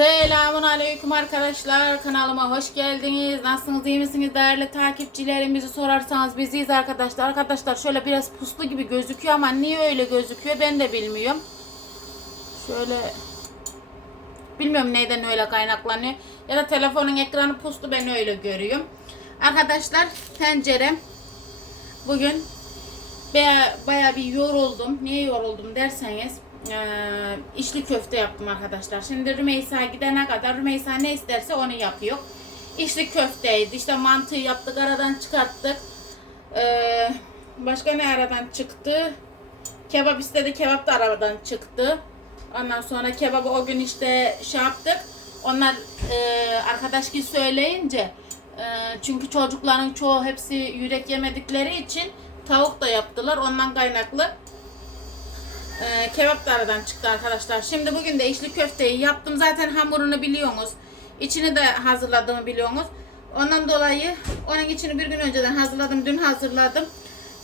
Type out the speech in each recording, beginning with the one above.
Selamun Aleyküm arkadaşlar. Kanalıma hoş geldiniz. Nasılsınız? iyi misiniz? Değerli takipçilerim bizi sorarsanız biziz arkadaşlar. Arkadaşlar şöyle biraz puslu gibi gözüküyor ama niye öyle gözüküyor ben de bilmiyorum. Şöyle bilmiyorum neyden öyle kaynaklanıyor. Ya da telefonun ekranı puslu ben öyle görüyorum. Arkadaşlar tencerem bugün baya, baya bir yoruldum. Niye yoruldum derseniz eee içli köfte yaptım arkadaşlar. Şimdi Rümeysa gidene kadar Rümeysa ne isterse onu yapıyor. İçli köfteydi. İşte mantığı yaptık. Aradan çıkarttık. Eee, başka ne aradan çıktı? Kebap istedi. Kebap da aradan çıktı. Ondan sonra kebabı o gün işte şey yaptık. Onlar eee arkadaş gibi söyleyince eee, çünkü çocukların çoğu hepsi yürek yemedikleri için tavuk da yaptılar. Ondan kaynaklı ee, kebap da aradan çıktı arkadaşlar. Şimdi bugün de içli köfteyi yaptım. Zaten hamurunu biliyorsunuz. İçini de hazırladığımı biliyorsunuz. Ondan dolayı onun içini bir gün önceden hazırladım. Dün hazırladım.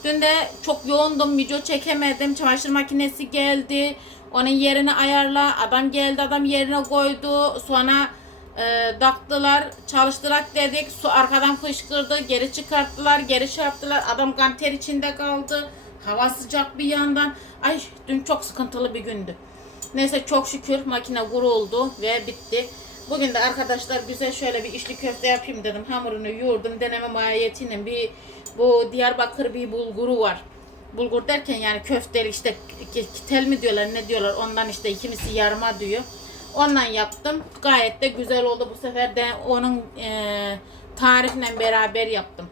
Dün de çok yoğundum. Video çekemedim. Çamaşır makinesi geldi. Onun yerini ayarla. Adam geldi. Adam yerine koydu. Sonra e, taktılar. Çalıştırak dedik. Su arkadan fışkırdı. Geri çıkarttılar. Geri şey yaptılar. Adam kanter içinde kaldı. Hava sıcak bir yandan. Ay dün çok sıkıntılı bir gündü. Neyse çok şükür makine kuruldu ve bitti. Bugün de arkadaşlar güzel şöyle bir içli köfte yapayım dedim. Hamurunu yoğurdum. Deneme mahiyetinin bir bu Diyarbakır bir bulguru var. Bulgur derken yani köfteli işte kitel mi diyorlar ne diyorlar ondan işte kimisi yarma diyor. Ondan yaptım. Gayet de güzel oldu bu sefer de onun e, tarifle beraber yaptım.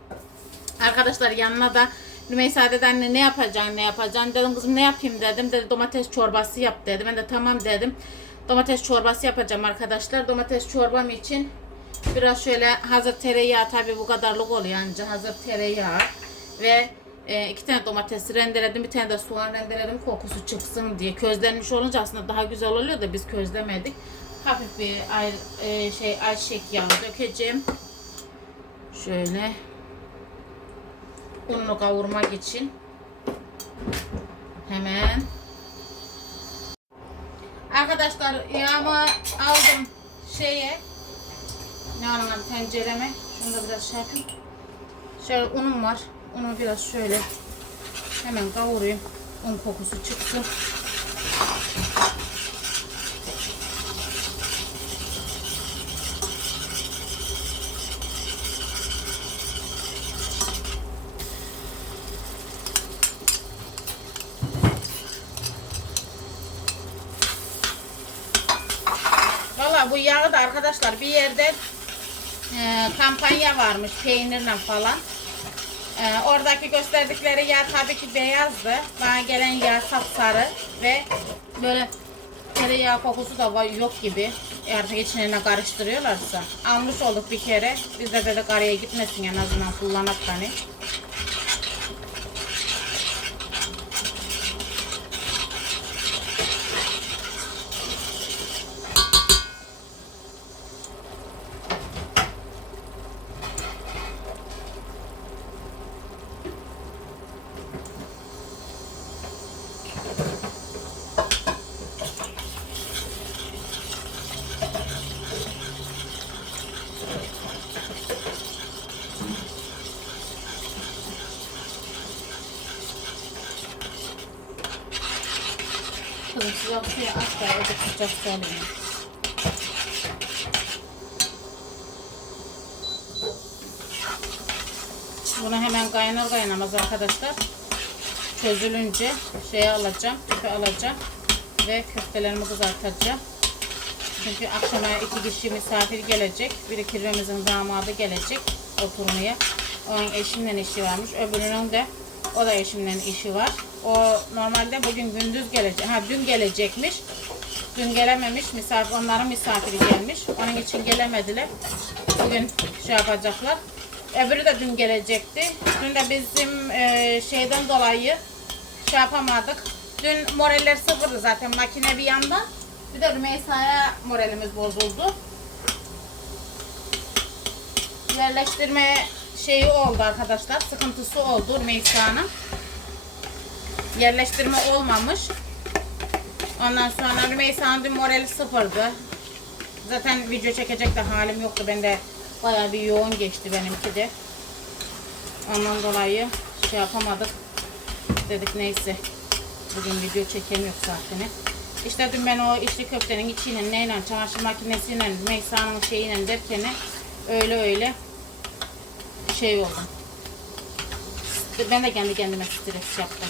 Arkadaşlar yanına da Rümeysa dedi anne ne yapacaksın ne yapacaksın? Dedim kızım ne yapayım? Dedim. Dedi domates çorbası yap. Dedi. Ben de tamam dedim. Domates çorbası yapacağım arkadaşlar. Domates çorbam için biraz şöyle hazır tereyağı tabi bu kadarlık oluyor anca hazır tereyağı ve e, iki tane domates rendeledim bir tane de soğan rendeledim kokusu çıksın diye. Közlenmiş olunca aslında daha güzel oluyor da biz közlemedik. Hafif bir ay, e, şey ayçiçek yağı dökeceğim. Şöyle ununu kavurmak için hemen. Arkadaşlar yağımı aldım şeye. Ne anlamda tencereme. Şunu da biraz şey yapayım. Şöyle unum var. Unu biraz şöyle hemen kavurayım. Un kokusu çıksın Bu yağı da arkadaşlar bir yerde e, kampanya varmış peynirle falan. E, oradaki gösterdikleri yağ tabii ki beyazdı. Bana gelen yağ sapsarı ve böyle tereyağı kokusu da var, yok gibi. Artık içine ne karıştırıyorlarsa. Almış olduk bir kere. Biz de dedik araya gitmesin en azından kullanak hani. Kızım sıcak. Bunu hemen kaynar kaynamaz arkadaşlar. Çözülünce şeye alacağım, tüpe alacağım ve köftelerimi kızartacağım. Çünkü akşama iki kişi misafir gelecek. Biri kirvemizin damadı gelecek oturmaya. Onun eşimle işi varmış. Öbürünün de o da eşimle işi var. O normalde bugün gündüz gelecek. Ha dün gelecekmiş. Dün gelememiş. Misafir, onların misafiri gelmiş. Onun için gelemediler. Bugün şey yapacaklar. Öbürü de dün gelecekti. Dün de bizim e, şeyden dolayı şey yapamadık. Dün moraller sıfırdı zaten makine bir yandan. Bir de Rümeysa'ya moralimiz bozuldu. Yerleştirme şeyi oldu arkadaşlar. Sıkıntısı oldu Rümeysa'nın. Yerleştirme olmamış. Ondan sonra Rümeysa'nın dün morali sıfırdı. Zaten video çekecek de halim yoktu. Ben de bayağı bir yoğun geçti benimki de. Ondan dolayı şey yapamadık. Dedik neyse. Bugün video çekemiyor zaten. İşte dün ben o içli köftenin içine neyle, çamaşır makinesiyle, Meksa'nın şeyiyle derken öyle öyle şey oldu. Ben de kendi kendime stres yaptım.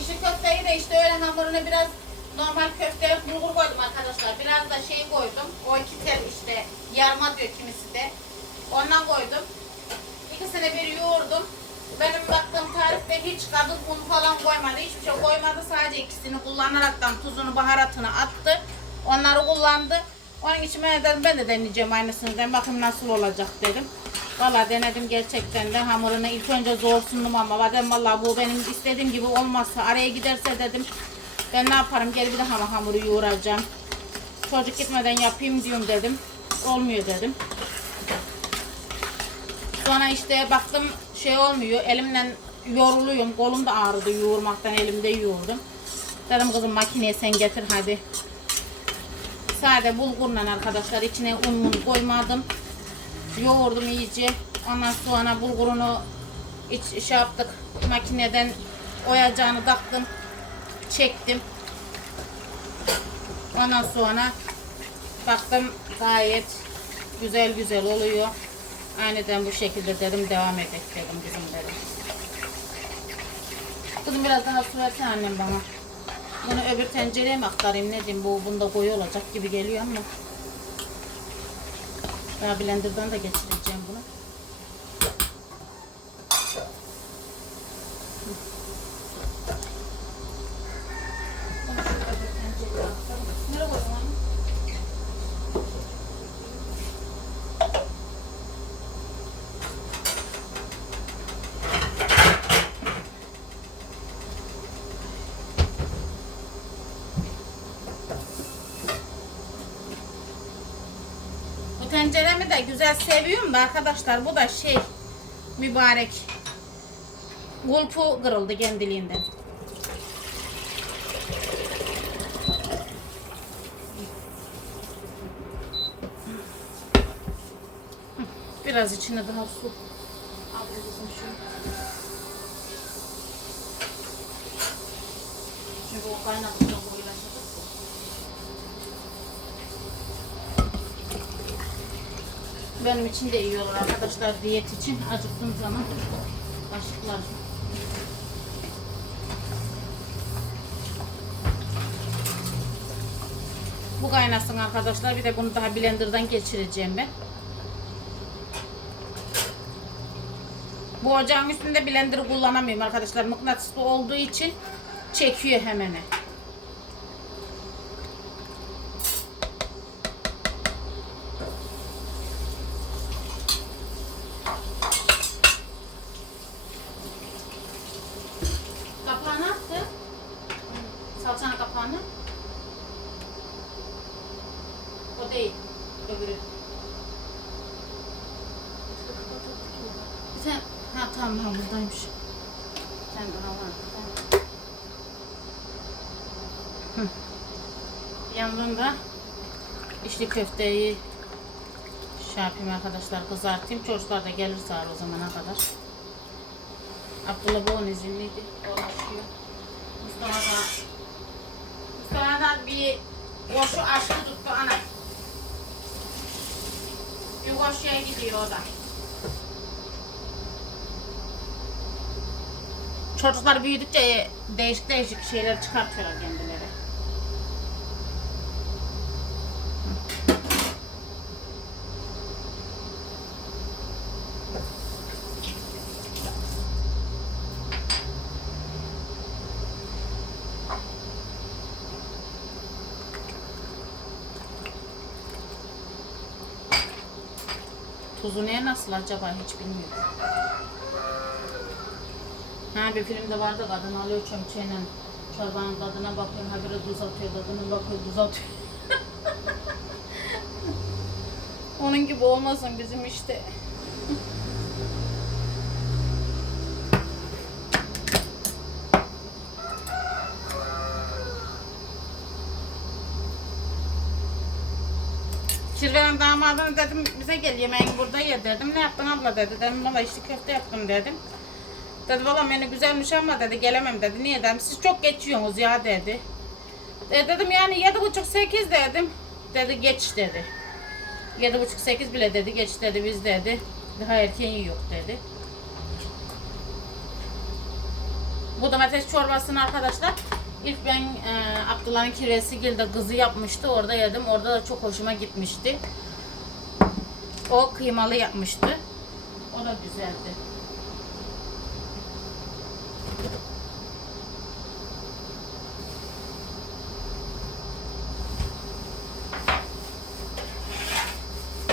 İşte köfteyi de işte öyle hamuruna biraz normal köfte bulgur koydum arkadaşlar. Biraz da şey koydum. O iki tel işte yarma diyor kimisi de. Ondan koydum. İkisini bir yoğurdum. Benim baktığım tarifte hiç kadın un falan koymadı. Hiçbir şey koymadı. Sadece ikisini kullanaraktan tuzunu baharatını attı. Onları kullandı. Onun için ben dedim ben de deneyeceğim aynısını dedim. Bakın nasıl olacak dedim. Valla denedim gerçekten de hamurunu ilk önce zor sundum ama dedim valla bu benim istediğim gibi olmazsa araya giderse dedim ben ne yaparım geri bir daha mı hamuru yoğuracağım. Çocuk gitmeden yapayım diyorum dedim. Olmuyor dedim. Sonra işte baktım şey olmuyor. Elimden yoruluyorum. Kolum da ağrıdı yoğurmaktan elimde yoğurdum. Dedim kızım makineye sen getir hadi. Sade bulgurla arkadaşlar içine un koymadım. Yoğurdum iyice. Ondan sonra bulgurunu iç şey yaptık. Makineden oyacağını taktım. Çektim. Ondan sonra baktım gayet güzel güzel oluyor. Aniden bu şekilde dedim devam edek dedim kızım dedim. Kızım biraz daha su versene annem bana. Bunu öbür tencereye mi aktarayım ne diyeyim bu bunda koyu olacak gibi geliyor ama. Daha blenderdan da geçireceğim bunu. Bunu şu öbür tencereye aktarayım. Nereye koydun anne? Bu tenceremi de güzel seviyorum da arkadaşlar bu da şey mübarek. Kulpu kırıldı kendiliğinden. Biraz içine daha su. Al kızım şunu. Çünkü o kaynattığında koyulaşacak. Benim için de iyi olur arkadaşlar diyet için acıktığım zaman kaşıklar. Bu kaynasın arkadaşlar. Bir de bunu daha blenderdan geçireceğim ben. Bu ocağın üstünde blender kullanamıyorum arkadaşlar. Mıknatıslı olduğu için çekiyor hemen. Kapağını attı. Salçanın kapağını. O değil. Öbürü. Sen, ha tamam ha buradaymış. Sen daha var. Sen. Hı. Bir yandan da içli köfteyi şey yapayım arkadaşlar kızartayım. Çocuklar da gelir sağır o zamana kadar. Abdullah bu onun izinliydi. Uğraşıyor. Mustafa da Mustafa da bir koşu aşkı tuttu ana. Bir koşuya gidiyor o da. çocuklar büyüdükçe e, değişik değişik şeyler çıkartıyorlar kendileri. Tuzu neye nasıl acaba hiç bilmiyorum. Ha bir filmde vardı kadın alıyor çömçeyle çorbanın tadına bakıyor habire tuz atıyor tadına bakıyor tuz atıyor. Onun gibi olmasın bizim işte. Kirvenin damadına dedim bize gel yemeğin burada ye dedim. Ne yaptın abla dedi. Dedim valla işte köfte yaptım dedim. Dedi valla menü güzelmiş ama dedi gelemem dedi. Niye dedim siz çok geçiyorsunuz ya dedi. E, dedim yani yedi buçuk sekiz dedim. Dedi geç dedi. Yedi buçuk sekiz bile dedi geç dedi biz dedi. Daha erken yok dedi. Bu domates çorbasını arkadaşlar ilk ben e, Abdullah'ın kiresi gilde kızı yapmıştı. Orada yedim. Orada da çok hoşuma gitmişti. O kıymalı yapmıştı. O da güzeldi.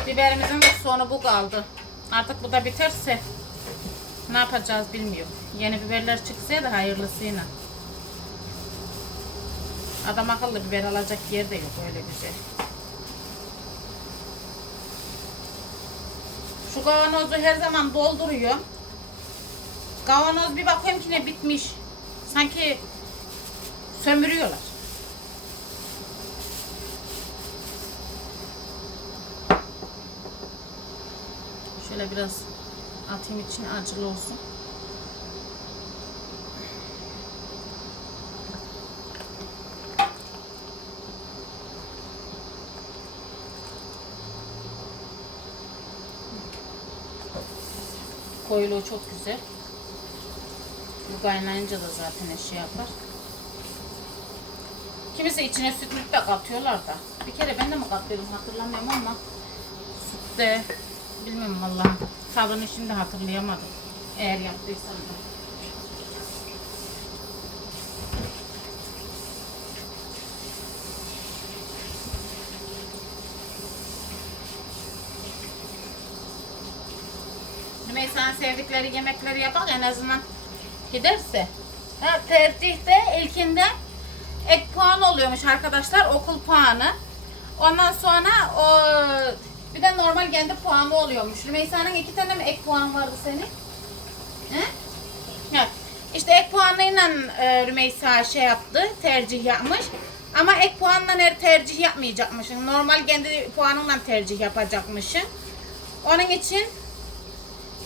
Biberimizin sonu bu kaldı. Artık bu da biterse ne yapacağız bilmiyorum. Yeni biberler çıksa da hayırlısıyla. Adam akıllı biber alacak yer de yok öyle güzel. Şu kavanozu her zaman dolduruyor. Kavanoz bir bakıyorum ki ne bitmiş. Sanki sömürüyorlar. Şöyle biraz atayım için acılı olsun. Koyuluğu çok güzel. Bu kaynayınca da zaten eşi yapar. Kimisi içine süt de katıyorlar da. Bir kere ben de mi katıyordum hatırlamıyorum ama sütte bilmiyorum valla. Tavrını şimdi hatırlayamadım. Eğer yaptıysam da. Rümeysa'nın sevdikleri yemekleri yapar en azından giderse. Ha, tercihte ilkinde ek puan oluyormuş arkadaşlar okul puanı. Ondan sonra o bir de normal kendi puanı oluyormuş. Rümeysa'nın iki tane mi ek puan vardı senin? He? Evet. İşte ek puanıyla e, Rümeysa şey yaptı, tercih yapmış. Ama ek puanla tercih yapmayacakmışsın. Normal kendi puanınla tercih yapacakmışsın. Onun için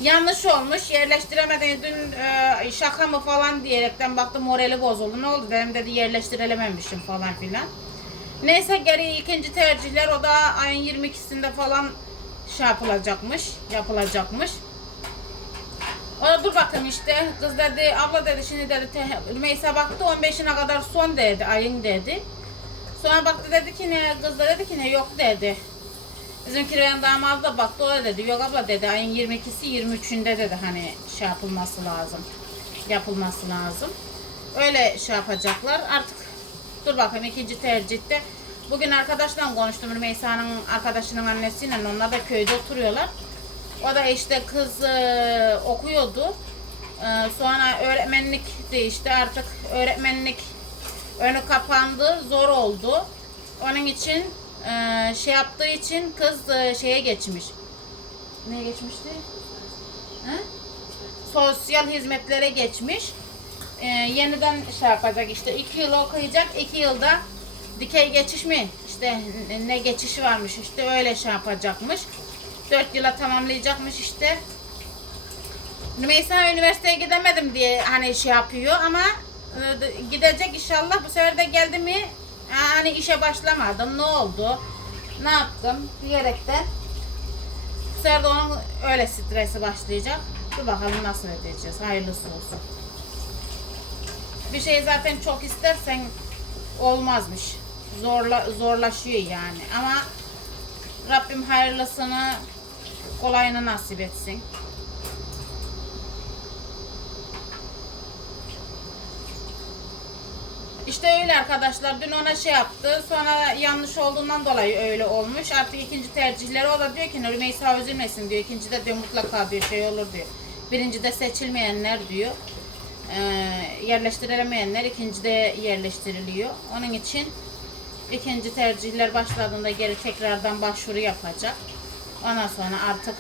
yanlış olmuş. Yerleştiremedi. Dün e, şaka mı falan diyerekten baktım morali bozuldu. Ne oldu dedim dedi yerleştirememişim falan filan. Neyse geri ikinci tercihler o da ayın 22'sinde falan şey yapılacakmış. Yapılacakmış. O da dur bakayım işte. Kız dedi abla dedi şimdi dedi Rümeysa baktı 15'ine kadar son dedi ayın dedi. Sonra baktı dedi ki ne kız da dedi ki ne yok dedi. Bizim kirayan damadı da baktı da dedi yok abla dedi ayın 22'si 23'ünde dedi hani şey yapılması lazım. Yapılması lazım. Öyle şey yapacaklar. Artık dur bakayım ikinci tercihte. Bugün arkadaşla konuştum Rümeysa'nın arkadaşının annesiyle onlar da köyde oturuyorlar. O da işte kız e, okuyordu. E, sonra öğretmenlik değişti. Artık öğretmenlik önü kapandı. Zor oldu. Onun için e, şey yaptığı için kız e, şeye geçmiş. Neye geçmişti? He? Sosyal hizmetlere geçmiş. E, yeniden şey yapacak işte iki yıl okuyacak. iki yılda dikey geçiş mi? İşte ne geçişi varmış işte öyle şey yapacakmış. 4 yıla tamamlayacakmış işte. Rümeysa üniversiteye gidemedim diye hani şey yapıyor ama e, gidecek inşallah bu sefer de geldi mi hani işe başlamadım ne oldu ne yaptım diyerekten bu sefer de onun öyle stresi başlayacak. Dur bakalım nasıl ödeyeceğiz hayırlısı olsun. Bir şey zaten çok istersen olmazmış. Zorla zorlaşıyor yani ama Rabbim hayırlısını kolayını nasip etsin. İşte öyle arkadaşlar. Dün ona şey yaptı. Sonra yanlış olduğundan dolayı öyle olmuş. Artık ikinci tercihleri o da diyor ki Rümeysa üzülmesin diyor. İkinci de diyor mutlaka bir şey olur diyor. Birinci de seçilmeyenler diyor. Ee, yerleştirilemeyenler ikinci de yerleştiriliyor. Onun için ikinci tercihler başladığında geri tekrardan başvuru yapacak. Ondan sonra artık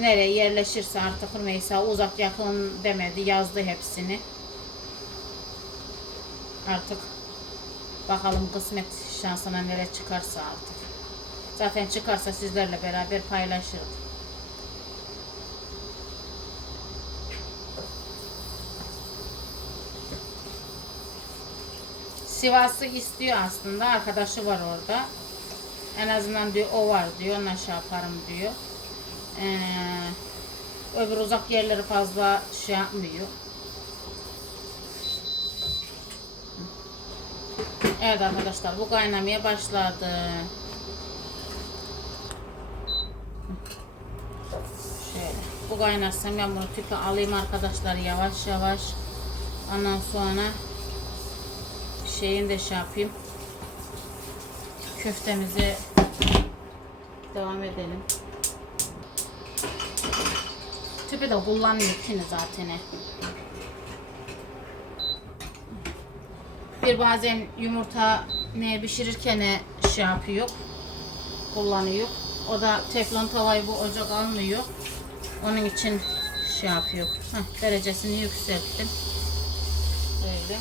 nereye yerleşirse artık Rümeysa uzak yakın demedi yazdı hepsini. Artık bakalım kısmet şansına nere çıkarsa artık. Zaten çıkarsa sizlerle beraber paylaşırım. Sivas'ı istiyor aslında. Arkadaşı var orada. En azından diyor o var diyor. Onunla şey yaparım diyor. Ee, öbür uzak yerleri fazla şey yapmıyor. Evet arkadaşlar bu kaynamaya başladı. Şöyle bu kaynasın ben bunu tüpe alayım arkadaşlar yavaş yavaş. Ondan sonra şeyin de şey yapayım. Köftemizi devam edelim. Tüpü de kullanmıyor zaten. Bir bazen yumurta ne pişirirken şey yapıyor. Kullanıyor. O da teflon tavayı bu ocak almıyor. Onun için şey yapıyor. Heh, derecesini yükselttim. Böyle.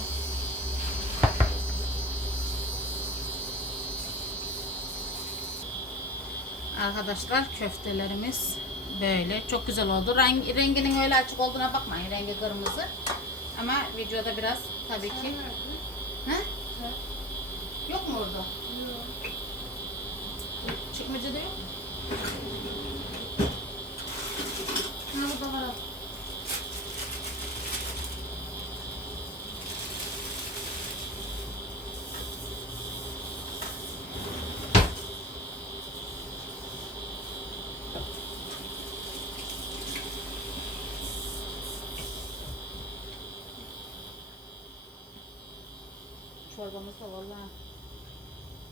Arkadaşlar köftelerimiz böyle. Çok güzel oldu. Renk, renginin öyle açık olduğuna bakmayın. Rengi kırmızı. Ama videoda biraz tabii ki. He? Yok mu orada? Çıkmacada yok mu? Ha burada var. al. Çorbamız da vallahi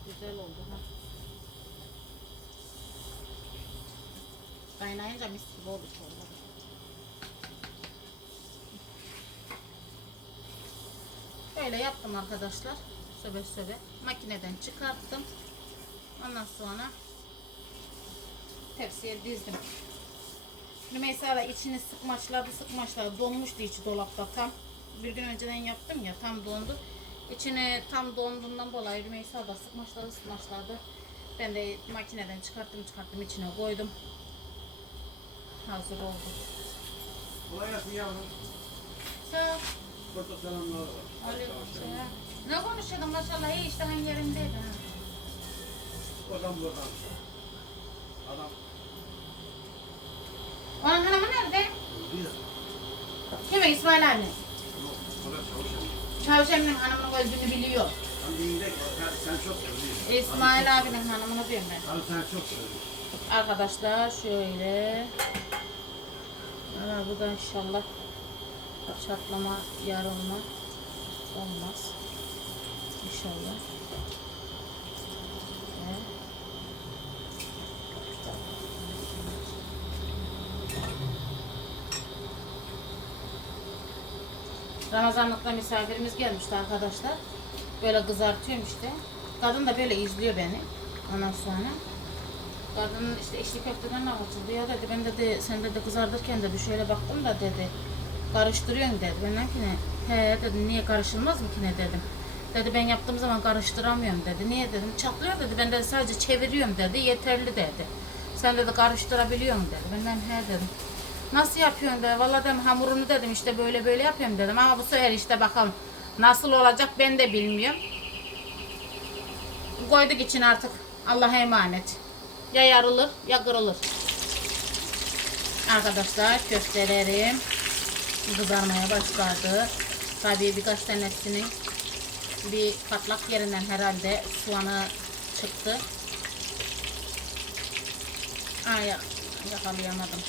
güzel oldu ha. Kaynayınca mis gibi oldu çorba. Böyle yaptım arkadaşlar. Söbe söbe. Makineden çıkarttım. Ondan sonra tepsiye dizdim. Rümeysa da içini sıkmaçladı sıkmaçladı. Donmuştu içi dolapta tam. Bir gün önceden yaptım ya tam dondu. İçine tam donduğundan dolayı Rümeysa da sıkmaçladı sıkmaçladı. Ben de makineden çıkarttım çıkarttım içine koydum. Hazır oldu. Kolay gelsin yavrum. Sağ ol. Burada selamlar var. Aleykümselam. Ne konuşuyordun maşallah iyi işte hangi yerindeydi ha. Adam buradan. Adam Onun hanımı nerede? ya. Kimi İsmail abi? Çavuşeminin hanımının öldüğünü biliyor. Sen çok söylüyorsun. İsmail abinin hanımını diyorum ben. Abi sen çok söylüyorsun. Arkadaşlar şöyle. Aa, bu da inşallah çatlama, yarılma olmaz. İnşallah. Ve Ramazanlıkta misafirimiz gelmişti arkadaşlar. Böyle kızartıyorum işte. Kadın da böyle izliyor beni. Ondan sonra. Kadın işte içli köfteden açıldı ya dedi. Ben dedi sen dedi kızartırken dedi şöyle baktım da dedi. Karıştırıyorsun dedi. Ben dedim ki ne? He dedim niye karışılmaz mı ki ne dedim. Dedi ben yaptığım zaman karıştıramıyorum dedi. Niye dedim. Çatlıyor dedi. Ben de sadece çeviriyorum dedi. Yeterli dedi. Sen dedi karıştırabiliyor musun dedi. Ben dedim he dedim. Nasıl yapıyorsun dedi. Valla dedim hamurunu dedim işte böyle böyle yapıyorum dedim. Ama bu sefer işte bakalım nasıl olacak ben de bilmiyorum. Koyduk için artık Allah'a emanet. Ya yarılır ya kırılır. Arkadaşlar köftelerim kızarmaya başladı. Tabii birkaç tanesinin bir patlak yerinden herhalde soğanı çıktı. Aa ya, yakalayamadım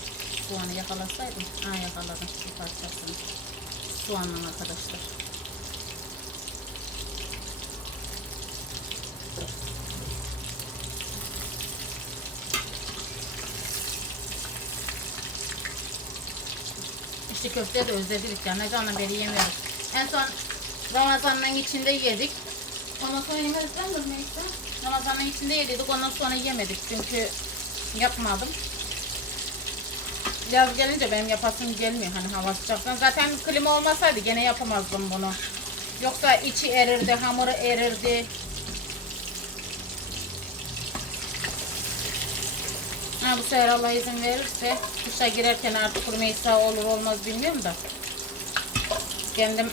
soğanı yakalasaydım. Ha yakaladım şu parçasını. Soğanla arkadaşlar. İşte köfte de özledik ya. Ne zaman beri yemiyoruz. En son Ramazan'ın içinde yedik. Ondan sonra yemezler mi? Ramazan'ın içinde yedik. Ondan sonra yemedik. Çünkü yapmadım. Yaz gelince benim yapasım gelmiyor hani hava sıcaktan. Zaten klima olmasaydı gene yapamazdım bunu. Yoksa içi erirdi, hamuru erirdi. Ha, bu sefer Allah izin verirse kışa girerken artık kurmeysa olur olmaz bilmiyorum da. Kendim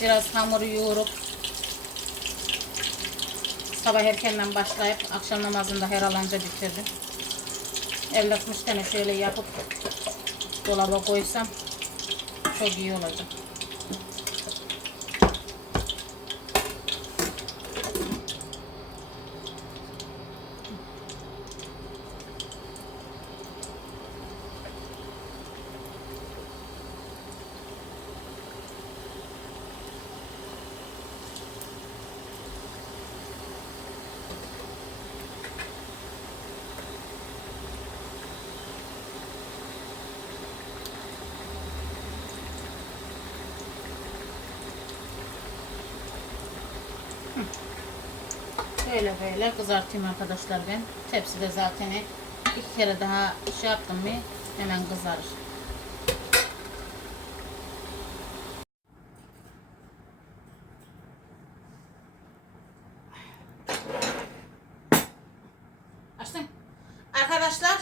biraz hamuru yoğurup sabah erkenden başlayıp akşam namazında her alanca bitirdim. El atmışken şöyle yapıp dolaba koysam çok iyi olacak. Böyle böyle kızartayım arkadaşlar ben. Tepside zaten iki kere daha şey yaptım mı hemen kızarır. Açtım. Arkadaşlar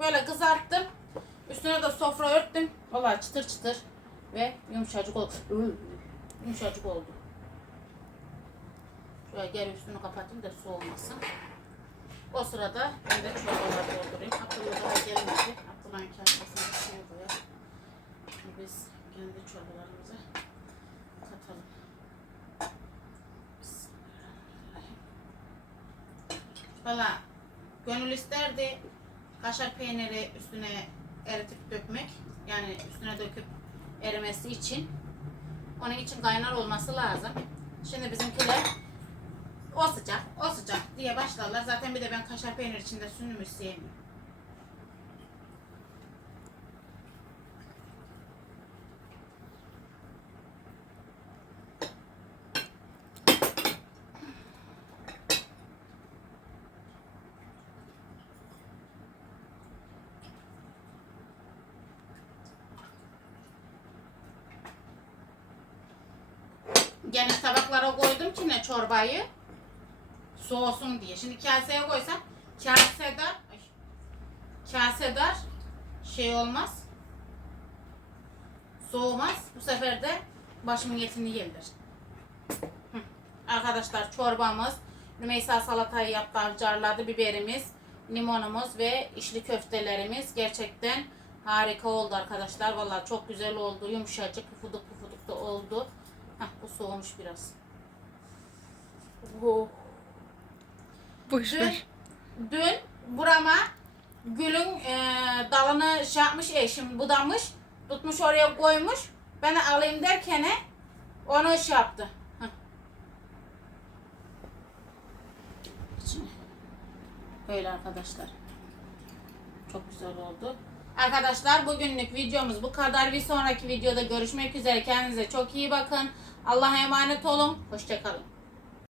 böyle kızarttım. Üstüne de sofra örttüm. Vallahi çıtır çıtır ve yumuşacık oldu. Yumuşacık oldu. Şöyle geri üstünü kapatayım da soğumasın. O sırada ben de çorbalar doldurayım. Abdullah daha gelmedi. Abdullah'ın kasesini içine koyar. Şimdi Biz kendi çorbalarımızı katalım. Valla gönül isterdi kaşar peyniri üstüne eritip dökmek. Yani üstüne döküp erimesi için. Onun için kaynar olması lazım. Şimdi bizimkiler o sıcak, o sıcak diye başlarlar. Zaten bir de ben kaşar peynir içinde sünümü sevmiyorum. Geniş tabaklara koydum ki ne çorbayı soğusun diye. Şimdi kaseye koysam kasedar ay, kasedar şey olmaz. Soğumaz. Bu sefer de başımın etini gelir. Arkadaşlar çorbamız Rümeysa salatayı yaptı, avcarladı biberimiz, limonumuz ve içli köftelerimiz gerçekten harika oldu arkadaşlar. Vallahi çok güzel oldu. Yumuşacık, pufuduk pufuduk da oldu. Heh, bu soğumuş biraz. Oh. Boş Dün, ver. dün burama gülün e, dalını şey yapmış eşim budamış. Tutmuş oraya koymuş. Ben alayım derken onu şey yaptı. Heh. Böyle arkadaşlar. Çok güzel oldu. Arkadaşlar bugünlük videomuz bu kadar. Bir sonraki videoda görüşmek üzere. Kendinize çok iyi bakın. Allah'a emanet olun. Hoşçakalın.